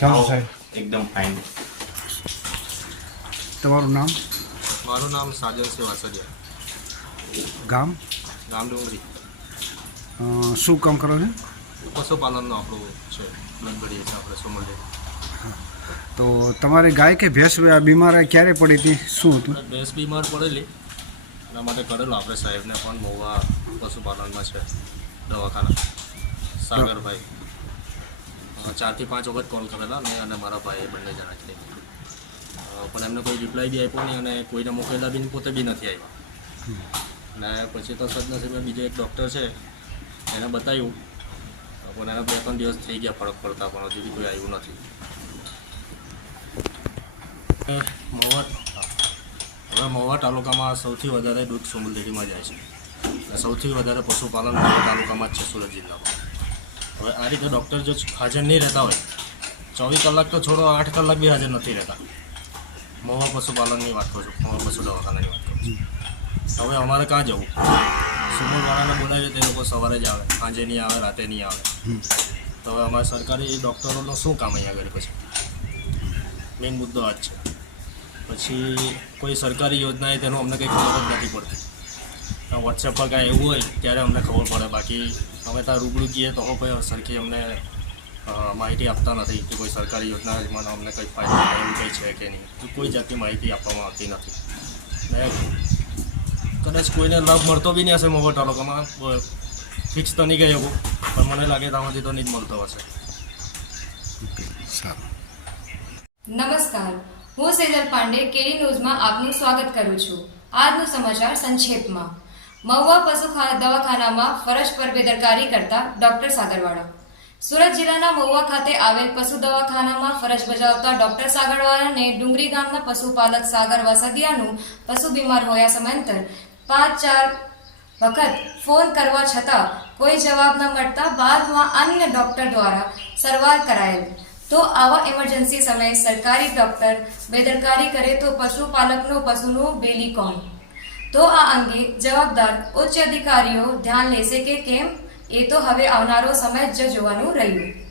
કેમ છો? સાહેબ એકદમ ફાઇન તમારું નામ? મારું નામ સાજન છે વાસડિયા ગામ? ગામ ડુંગરી શું કામ કરો છો? પશુપાલનનો આપણું છે લંગડીએ છે આપણે સોમલડે તો તમારી ગાય કે ભેંસ બીમાર ક્યારે પડી હતી? શું હતું? ભેંસ બીમાર પડેલી. એના માટે કરેલો આપણે સાહેબને પણ મહુવા પશુપાલનમાં છે દવાખાના. સાગરભાઈ. ચારથી પાંચ વખત કોલ કરેલા મેં અને મારા ભાઈએ બંને જણા અ, પણ એમને કોઈ રિપ્લાય બી આપ્યો નહીં અને કોઈને મોકલેલા બી પોતે બી નથી આવ્યા અને પછી તો સદનસીબે બીજો એક ડૉક્ટર છે એને બતાવ્યું પણ એના બે ત્રણ દિવસ થઈ ગયા ફરક પડતા પણ હજુ બી કોઈ આવ્યું નથી. એ હવે મહુવા તાલુકામાં સૌથી વધારે દૂધ સુમુલ ડેરીમાં જાય છે. સૌથી વધારે પશુપાલન મહુવા તાલુકામાં જ છે સુરત જિલ્લામાં. હવે આ રીતે ડૉક્ટર જો હાજર નહીં રહેતા હોય, ચોવીસ કલાક તો છોડો, આઠ કલાક બી હાજર નથી રહેતા. મોવા પશુપાલનની વાત કરું છું મોવા પશુ દવાખાનાની વાત કરું છું. હવે અમારે ક્યાં જવું? સુમુલવાળાને બોલાવીએ તે લોકો સવારે જ આવે, સાંજે નહીં આવે, રાતે નહીં આવે. તો હવે અમારે સરકારી ડૉક્ટરોનું શું કામ અહીંયા આગળ પછી? મેઇન મુદ્દો આ જ છે. પછી કોઈ સરકારી યોજના એ તેનું અમને કંઈ ખબર જ નથી પડતી. વોટ્સએપ પર કાંઈ એવું હોય ત્યારે અમને ખબર પડે. બાકી અમે ત્યાં રૂબરૂ જઈએ તો કોઈ સરખી અમને માહિતી આપતા નથી કે કોઈ સરકારી યોજનામાં અમને કંઈ ફાયદો એવું કંઈ છે કે નહીં. તો કોઈ જાતની માહિતી આપવામાં આવતી નથી. ને કદાચ કોઈને લાભ મળતો બી નહીં હશે મોગો તાલુકામાં ફિક્સ તો નહીં ગઈ એવું પણ મને લાગે ત્યાંથી તો નહીં જ મળતો હશે. સારું. નમસ્કાર. હું સેજલ પાંડે કેરી ન્યૂઝમાં આપનું સ્વાગત કરું છું. આજનું સમાચાર સંક્ષેપમાં. મહુવા પશુ દવાખાનામાં ફરજ પર બેદરકારી કરતા ડોક્ટર સાગરવાળા. સુરત જિલ્લાના મહુવા ખાતે આવેલ પશુ દવાખાનામાં ફરજ બજાવતા ડોક્ટર સાગરવાળાને ડુંગરી ગામના પશુપાલક સાગર વાસદિયાનું પશુ બીમાર હોયા સમાંતર પાંચ ચાર વખત ફોન કરવા છતાં કોઈ જવાબ ન મળતા બાદમાં અન્ય ડોક્ટર દ્વારા સારવાર કરાયેલ. તો આવા ઇમરજન્સી સમયે સરકારી ડોક્ટર બેદરકારી કરે તો પશુપાલકનો પશુનું બેલી કોણ? તો આ અંગે જવાબદાર ઉચ્ચ અધિકારીઓ ધ્યાન લેશે કે કેમ? એ તો હવે આવનારો સમય જ જોવાનું રહ્યું.